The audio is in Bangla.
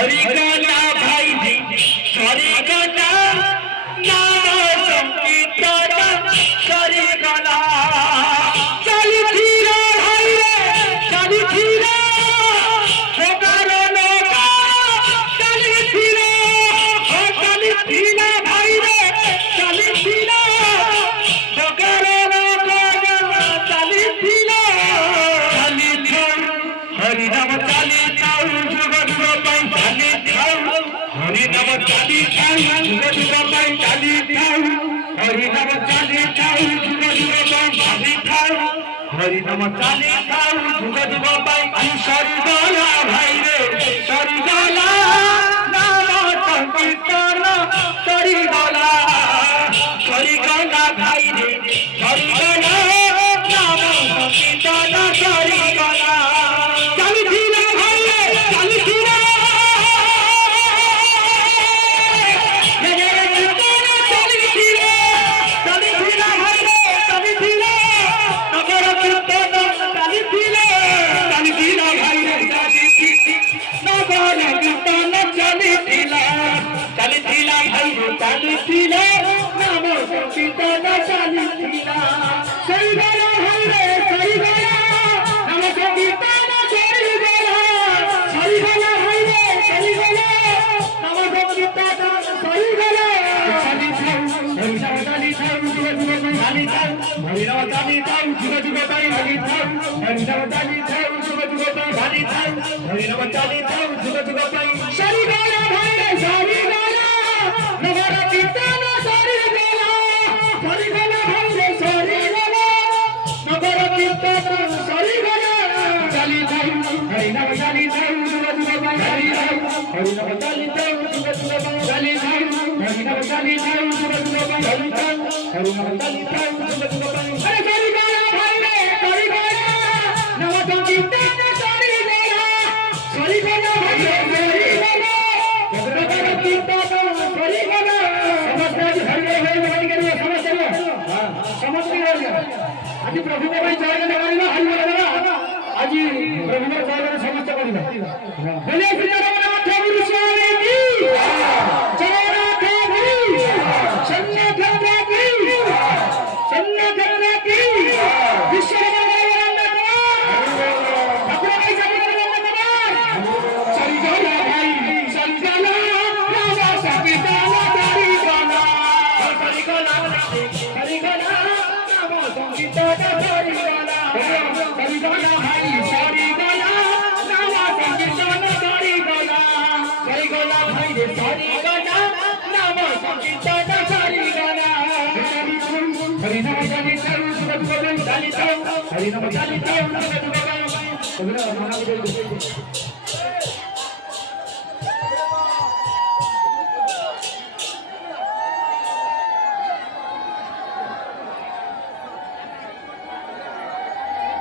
হরিকথা ভাই হরিকথা নাম সংকীর্তন হরিকথা চালিছিল ভাই রে চালিছিল কারণ চালিছিল চালিছিল ভাই রে চালিছিল কারণ চালিছিল হরিনাম চালিতাও যুগ যুগ পাই চালিতাও হরিনাম চালিতাও যুগ যুগ পাই চালিতাও হরিনাম চালিতাও যুগ যুগ পাই চালিতাও হরিনাম চালিতাও যুগ যুগ পাই সরিগলা ভাই রে সরিগলা নাম সংকীর্তন সরিগলা সরিগলা ভাই রে সরিগলা নাম সংকীর্তন সরিগলা চালিছিল ভাই রে চালিছিল চালিছিল ভাই রে চালিছিল নগর কীর্তন চালিছিল চালিছিল ভাই রে নগর কীর্তন চালিছিল চালিছিল ভাই রে চালিছিল নাম সংকীর্তন চালিছিল সরিগলা ভাই রে সরিগলা নাম সংকীর্তন সরিগলা ভাই রে সরিগলা নাম সংকীর্তন সরিগলা হরিনাম চালিতাও যুগ যুগ পাই চালিতাও হরিনাম চালিতাও যুগ যুগ পাই চালিতাও হরিনাম চালিতাও যুগ যুগ পাই চালিতাও হরিনাম চালিতাও যুগ যুগ পাই সরিগলা ভাই রে সরিগলা নগর কীর্তন সরিগলা সরিগলা ভাই রে সরিগলা নগর কীর্তন সরিগলা চালিতাও হরিনাম চালিতাও যুগ যুগ পাই চালিতাও হরিনাম চালিতাও যুগ যুগ পাই চালিতাও হরিনাম চালিতাও যুগ যুগ পাই চালিতাও হরিনাম চালিতাও যুগ যুগ পাই সরিগলা ভাই রে সরিগলা নাম সংকীর্তন সরিগলা সরিগলা ভাই রে সরিগলা নগর কীর্তন সরিগলা সমস্ত হরি হরি হরি করে সমস্ত সমস্ত আজ প্রভু ভাই জয় জগন্নাথ হরি বলা আজ প্রভু জয় জগন্নাথ সমস্ত করিবা বলে শ্রীরামনাথ গুরু স্বামী কি জগন্নাথ গুরু সন্ন্যাস কি সন্ন্যাস কি বিশ্ব হরিনাম চালিতাও যুগ যুগ পাই চালিতাও হরিনাম চালিতাও যুগ যুগ পাই